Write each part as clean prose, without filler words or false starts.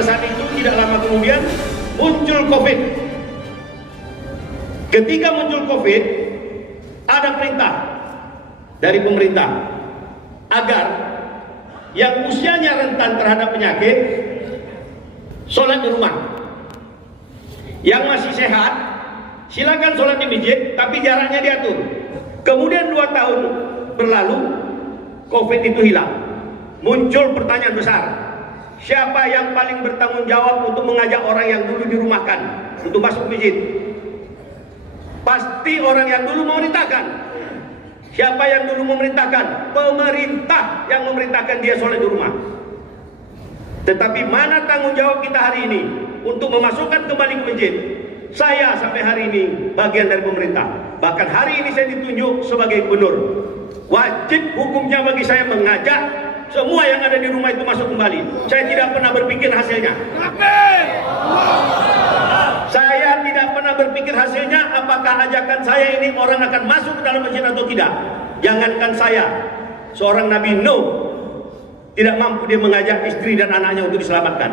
pada saat itu tidak lama kemudian muncul COVID. Ketika muncul COVID, ada perintah dari pemerintah agar yang usianya rentan terhadap penyakit sholat di rumah. Yang masih sehat silakan sholat di masjid, tapi jaraknya diatur. Kemudian 2 tahun berlalu, COVID itu hilang. Muncul pertanyaan besar, siapa yang paling bertanggung jawab untuk mengajak orang yang dulu dirumahkan untuk masuk masjid? Pasti orang yang dulu memerintahkan. Siapa yang dulu memerintahkan? Pemerintah yang memerintahkan dia sholat di rumah. Tetapi mana tanggung jawab kita hari ini untuk memasukkan kembali ke masjid? Saya sampai hari ini bagian dari pemerintah. Bahkan hari ini saya ditunjuk sebagai gubernur. Wajib hukumnya bagi saya mengajak semua yang ada di rumah itu masuk kembali. Saya tidak pernah berpikir hasilnya. Saya tidak pernah berpikir hasilnya apakah ajakan saya ini orang akan masuk ke dalam masjid atau tidak. Jangankan saya, seorang Nabi Nuh tidak mampu dia mengajak istri dan anaknya untuk diselamatkan.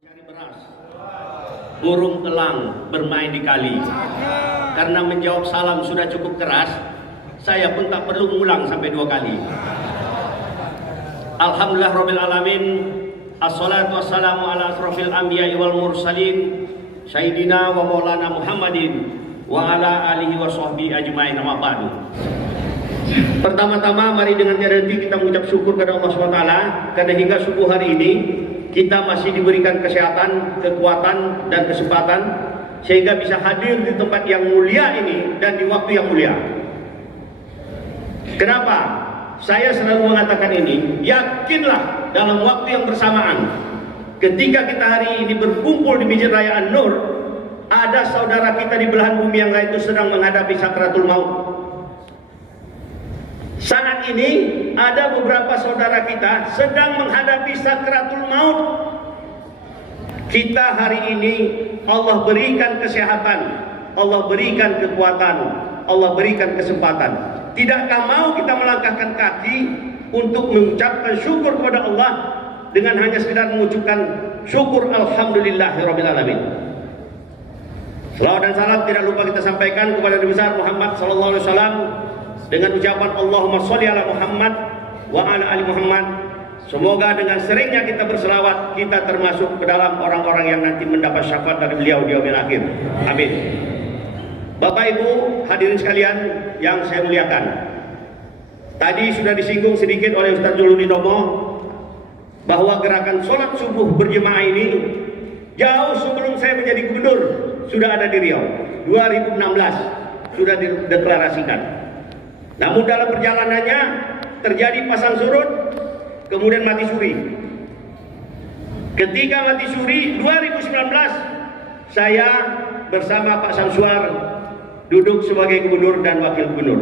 Cari beras, burung elang bermain di kali. Karena menjawab salam sudah cukup keras, saya pun tak perlu mengulang sampai 2 kali. Alhamdulillah Rabbil Alamin. Assalatu wassalamu ala asrafil anbiya'i wal mursalin Sayyidina wa maulana Muhammadin wa ala alihi wa sahbihi ajma'in, amma ba'du. Pertama-tama mari dengan tiada henti kita mengucap syukur kepada Allah SWT karena hingga subuh hari ini kita masih diberikan kesehatan, kekuatan dan kesempatan sehingga bisa hadir di tempat yang mulia ini dan di waktu yang mulia. Kenapa? Saya selalu mengatakan ini, yakinlah dalam waktu yang bersamaan ketika kita hari ini berkumpul di Masjid Raya An-Nur, ada saudara kita di belahan bumi yang lain itu sedang menghadapi sakratul maut. Saat ini ada beberapa saudara kita sedang menghadapi sakratul maut. Kita hari ini Allah berikan kesehatan, Allah berikan kekuatan, Allah berikan kesempatan. Tidakkah mau kita melangkahkan kaki untuk mengucapkan syukur kepada Allah dengan hanya sekedar mengucapkan syukur alhamdulillahirabbil alamin. Salawat dan salam tidak lupa kita sampaikan kepada Nabi besar Muhammad sallallahu alaihi wasallam dengan ucapan Allahumma sholli ala Muhammad wa ala ali Muhammad. Semoga dengan seringnya kita berselawat kita termasuk ke dalam orang-orang yang nanti mendapat syafaat dari beliau di yaumil akhir. Amin. Bapak Ibu hadirin sekalian yang saya muliakan, tadi sudah disinggung sedikit oleh Ustaz Julunidomo bahwa gerakan sholat subuh berjemaah ini jauh sebelum saya menjadi gubernur sudah ada di Riau. 2016 sudah dideklarasikan. Namun dalam perjalanannya terjadi pasang surut, kemudian mati suri. Ketika mati suri 2019 saya bersama Pak Samsuar duduk sebagai gubernur dan wakil gubernur.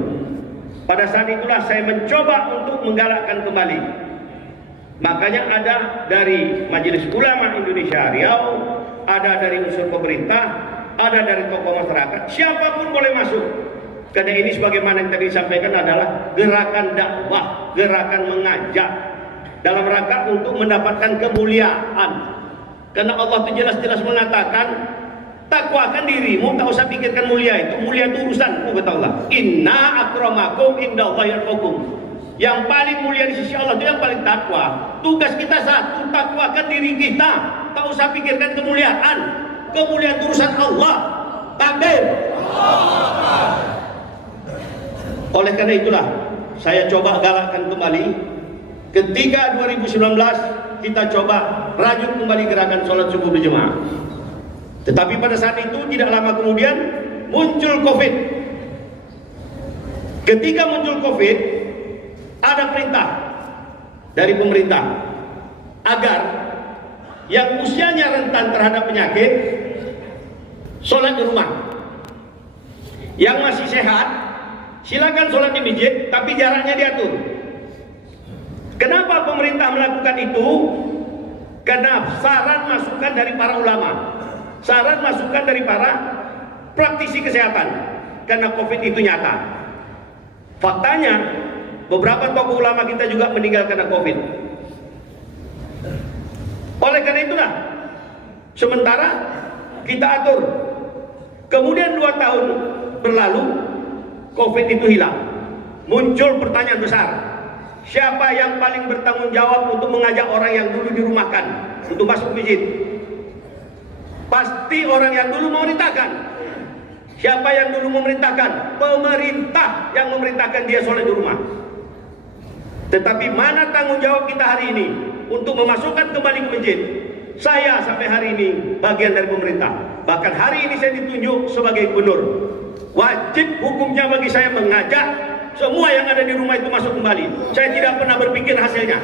Pada saat itulah saya mencoba untuk menggalakkan kembali. Makanya ada dari Majelis Ulama Indonesia Riau, ada dari unsur pemerintah, ada dari tokoh masyarakat, siapapun boleh masuk. Karena ini sebagaimana yang tadi disampaikan adalah gerakan dakwah, gerakan mengajak dalam rangka untuk mendapatkan kemuliaan. Karena Allah itu jelas-jelas mengatakan, takwakan dirimu, tak usah pikirkan mulia itu. Mulia itu urusanku, kata Allah. Inna akramakum indallahi atqakum. Yang paling mulia di sisi Allah itu yang paling takwa. Tugas kita satu, takwakan diri kita. Tak usah pikirkan kemuliaan. Kemuliaan itu urusan Allah. Takbir. Oleh karena itulah saya coba galakkan kembali. Ketika 2019 kita coba rajut kembali gerakan sholat subuh berjemaah. Tetapi pada saat itu tidak lama kemudian muncul COVID. Ketika muncul COVID, ada perintah dari pemerintah agar yang usianya rentan terhadap penyakit sholat di rumah. Yang masih sehat silakan sholat di masjid, tapi jaraknya diatur. Kenapa pemerintah melakukan itu? Karena saran masukan dari para ulama, saran masukan dari para praktisi kesehatan. karena COVID itu nyata. Faktanya, beberapa tokoh ulama kita juga meninggal karena COVID. Oleh karena itulah, sementara kita atur, kemudian 2 tahun berlalu, COVID itu hilang. Muncul pertanyaan besar, siapa yang paling bertanggung jawab untuk mengajak orang yang dulu dirumahkan untuk masuk masjid? Pasti orang yang dulu memerintahkan. Siapa yang dulu memerintahkan? Pemerintah yang memerintahkan dia sholat di rumah. Tetapi mana tanggung jawab kita hari ini untuk memasukkan kembali ke masjid? Saya sampai hari ini bagian dari pemerintah. Bahkan hari ini saya ditunjuk sebagai gubernur. Wajib hukumnya bagi saya mengajak semua yang ada di rumah itu masuk kembali. Saya tidak pernah berpikir hasilnya.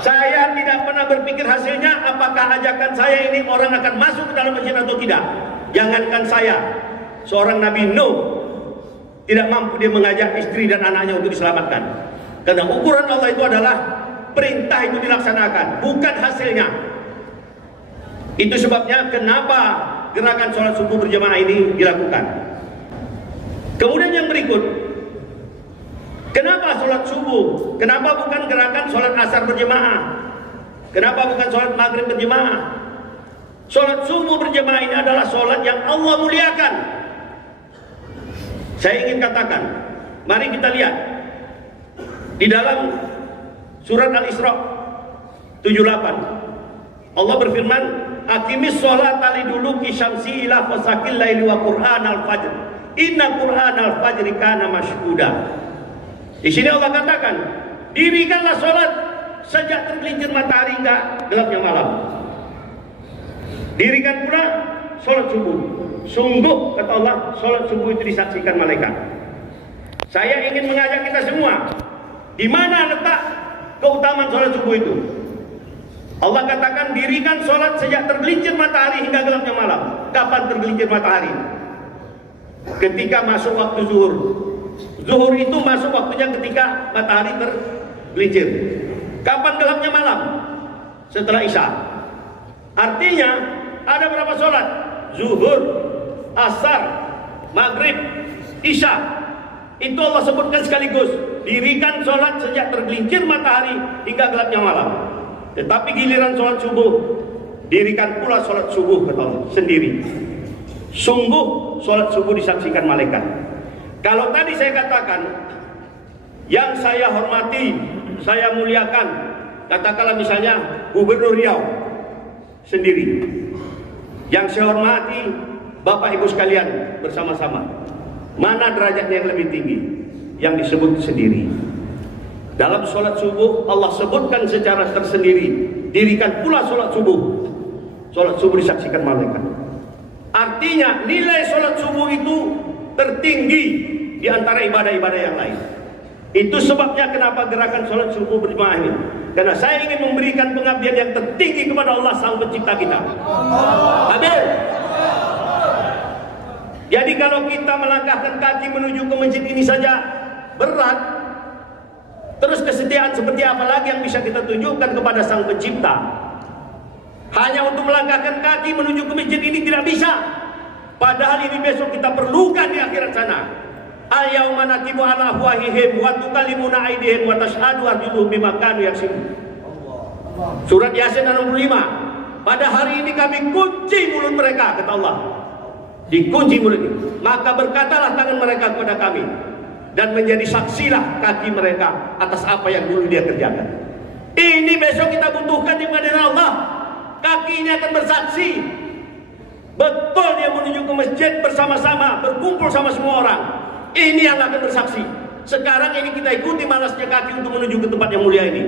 Saya tidak pernah berpikir hasilnya apakah ajakan saya ini orang akan masuk ke dalam masjid atau tidak. Jangankan saya, seorang Nabi Nuh tidak mampu dia mengajak istri dan anaknya untuk diselamatkan. Karena ukuran Allah itu adalah perintah itu dilaksanakan, bukan hasilnya. Itu sebabnya kenapa gerakan sholat subuh berjamaah ini dilakukan. Kemudian yang berikut, kenapa sholat subuh? Kenapa bukan gerakan sholat asar berjamaah? Kenapa bukan sholat maghrib berjamaah? Sholat subuh berjamaah ini adalah sholat yang Allah muliakan. Saya ingin katakan, mari kita lihat di dalam surat Al-Isra 78. Allah berfirman, "Aqimis sholata liduluki syamsi ila fasaqil laili wa qur'an al-fajr. Inna qur'an al-fajr kana mashhuda." Di sini Allah katakan, dirikanlah sholat sejak tergelincir matahari hingga gelapnya malam. Dirikan pula sholat subuh. Sungguh kata Allah, sholat subuh itu disaksikan malaikat. Saya ingin mengajak kita semua, di mana letak keutamaan sholat subuh itu? Allah katakan dirikan sholat sejak tergelincir matahari hingga gelapnya malam. Kapan tergelincir matahari? Ketika masuk waktu zuhur. Zuhur itu masuk waktunya ketika matahari tergelincir. Kapan gelapnya malam? Setelah Isya. Artinya ada berapa sholat? Zuhur, asar, maghrib, Isya. Itu Allah sebutkan sekaligus. Dirikan sholat sejak tergelincir matahari hingga gelapnya malam. Tetapi giliran sholat subuh, dirikan pula sholat subuh kata Allah sendiri. Sungguh sholat subuh disaksikan malaikat. Kalau tadi saya katakan, yang saya hormati, saya muliakan, katakanlah misalnya Gubernur Riau sendiri. Yang saya hormati Bapak Ibu sekalian bersama-sama. Mana derajatnya yang lebih tinggi? Yang disebut sendiri. Dalam sholat subuh Allah sebutkan secara tersendiri, dirikan pula sholat subuh. Sholat subuh disaksikan malaikat. Artinya nilai sholat subuh itu tertinggi di antara ibadah-ibadah yang lain. Itu sebabnya kenapa gerakan sholat subuh berjamaah ini. Karena saya ingin memberikan pengabdian yang tertinggi kepada Allah Sang Pencipta kita. Amin. Jadi kalau kita melangkahkan kaki menuju ke masjid ini saja berat, terus kesetiaan seperti apa lagi yang bisa kita tunjukkan kepada Sang Pencipta? Hanya untuk melangkahkan kaki menuju ke masjid ini tidak bisa. Padahal ini besok kita perlukan di akhirat sana. Al-yauma nakimu ala afwahihim wa tukallimuna aydihim wa tashhadu arjuluhum bima kanu yaksibun. Surat Yasin 65. Pada hari ini kami kunci mulut mereka, kata Allah. Dikunci mulut ini. Maka berkatalah tangan mereka kepada kami, dan menjadi saksilah kaki mereka atas apa yang dulu dia kerjakan. Ini besok kita butuhkan di hadirat Allah. Kakinya akan bersaksi. Betul dia menuju ke masjid bersama-sama, berkumpul sama semua orang. Ini yang akan bersaksi. Sekarang ini kita ikuti malasnya kaki untuk menuju ke tempat yang mulia ini.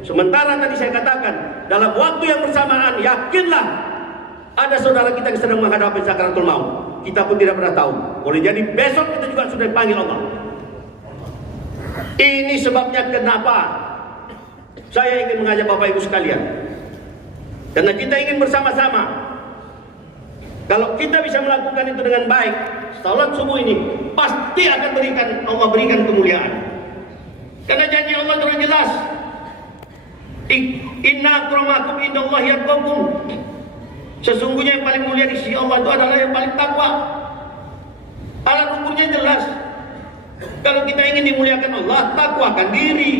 Sementara tadi saya katakan, dalam waktu yang bersamaan, yakinlah ada saudara kita yang sedang menghadapi sakaratul maut. Kita pun tidak pernah tahu. Boleh jadi besok kita juga sudah dipanggil Allah. Ini sebabnya kenapa saya ingin mengajak Bapak Ibu sekalian. Karena kita ingin bersama-sama. Kalau kita bisa melakukan itu dengan baik, salat subuh ini pasti akan Allah berikan kemuliaan. Karena janji Allah terus jelas. Inna akramakum indallahi atqakum. Sesungguhnya yang paling mulia di sisi Allah itu adalah yang paling takwa. Alat ukurnya jelas. Kalau kita ingin dimuliakan Allah, takwakan diri.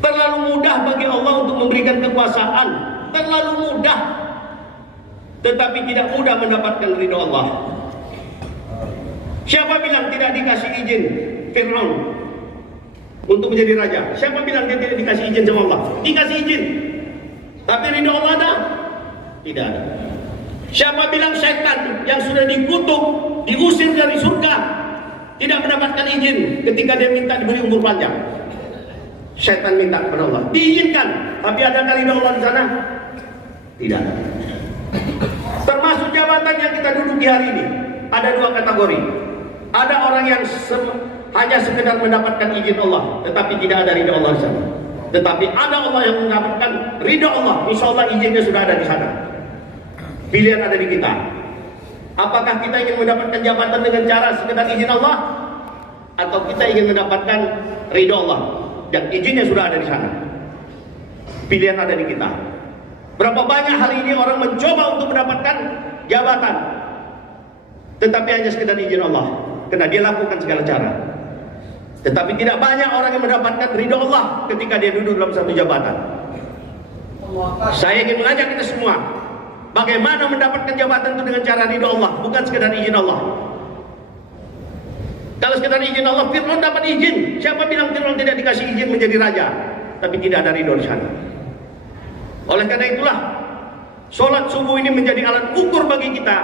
Terlalu mudah bagi Allah untuk memberikan kekuasaan, terlalu mudah. Tetapi tidak mudah mendapatkan ridho Allah. Siapa bilang tidak dikasih izin Fir'aun untuk menjadi raja? Siapa bilang dia tidak dikasih izin sama Allah? Dikasih izin. Tapi ridho Allah ada? Tidak ada. Siapa bilang syaitan yang sudah dikutuk, diusir dari surga, tidak mendapatkan izin ketika dia minta diberi umur panjang? Syaitan minta kepada Allah, diizinkan. Tapi adakah ridho Allah di sana? Tidak. Termasuk jabatan yang kita duduki hari ini, ada dua kategori. Ada orang yang hanya sekedar mendapatkan izin Allah, tetapi tidak ada ridho Allah di sana. Tetapi ada Allah yang mendapatkan ridho Allah, insya Allah izinnya sudah ada di sana. Pilihan ada di kita. Apakah kita ingin mendapatkan jabatan dengan cara sekedar izin Allah, atau kita ingin mendapatkan ridho Allah dan izinnya sudah ada di sana? Pilihan ada di kita. Berapa banyak hari ini orang mencoba untuk mendapatkan jabatan, tetapi hanya sekedar izin Allah, karena dia lakukan segala cara. Tetapi tidak banyak orang yang mendapatkan ridho Allah ketika dia duduk dalam satu jabatan. Saya ingin mengajak kita semua, bagaimana mendapatkan jabatan itu dengan cara ridho Allah, bukan sekedar izin Allah. Kalau sekedar izin Allah, Fir'aun dapat izin. Siapa bilang Fir'aun tidak dikasih izin menjadi raja? Tapi tidak ada ridho di sana. Oleh karena itulah, sholat subuh ini menjadi alat ukur bagi kita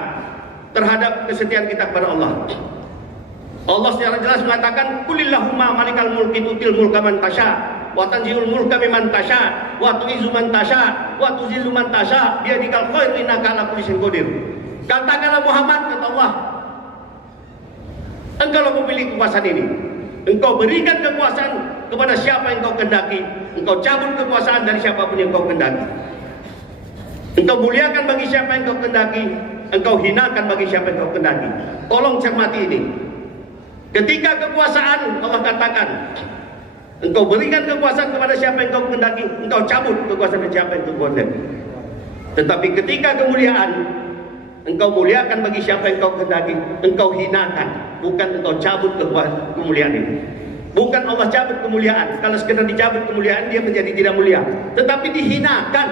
terhadap kesetiaan kita kepada Allah. Allah secara jelas mengatakan, "Qulillahumma malikal mulki tutil mulka man tasha, wa tanzi'ul mulka mimman tasha, wa tu'izzu man tasha, wa tuzillu man tasha, biyadikal khairu innaka ala kulli syai'in qadir." Katakanlah Muhammad, kata Allah, engkau memiliki kekuasaan ini. Engkau berikan kekuasaan kepada siapa yang engkau kehendaki. Engkau cabut kekuasaan dari siapapun yang engkau kehendaki. Engkau muliakan bagi siapa yang engkau kehendaki. Engkau hinakan bagi siapa yang engkau kehendaki. Tolong cermati ini. Ketika kekuasaan, Allah katakan, engkau berikan kekuasaan kepada siapa yang engkau kehendaki. Engkau cabut kekuasaan dari siapa yang engkau kehendaki. Tetapi ketika kemuliaan, engkau muliakan bagi siapa yang engkau kehendaki. Engkau hinakan, bukan engkau cabut kemuliaan ini. Bukan Allah cabut kemuliaan. Kalau sekedar dicabut kemuliaan, dia menjadi tidak mulia. Tetapi dihinakan.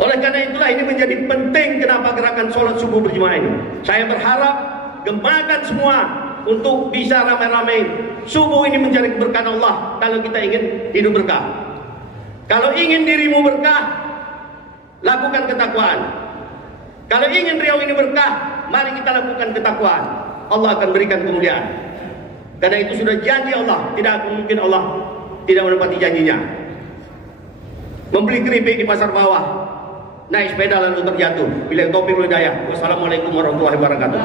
Oleh karena itulah ini menjadi penting kenapa gerakan sholat subuh berjamaah ini. Saya berharap gemakan semua untuk bisa ramai-ramai subuh ini mencari keberkahan Allah. Kalau kita ingin hidup berkah, kalau ingin dirimu berkah, lakukan ketakwaan. Kalau ingin riau ini berkah, mari kita lakukan ketakwaan. Allah akan berikan kemuliaan. Karena itu sudah janji Allah, tidak mungkin Allah tidak menepati janjinya. Membeli keripik di pasar bawah, naik sepeda lalu terjatuh. Bila taufiq wal hidayah. Wassalamualaikum warahmatullahi wabarakatuh.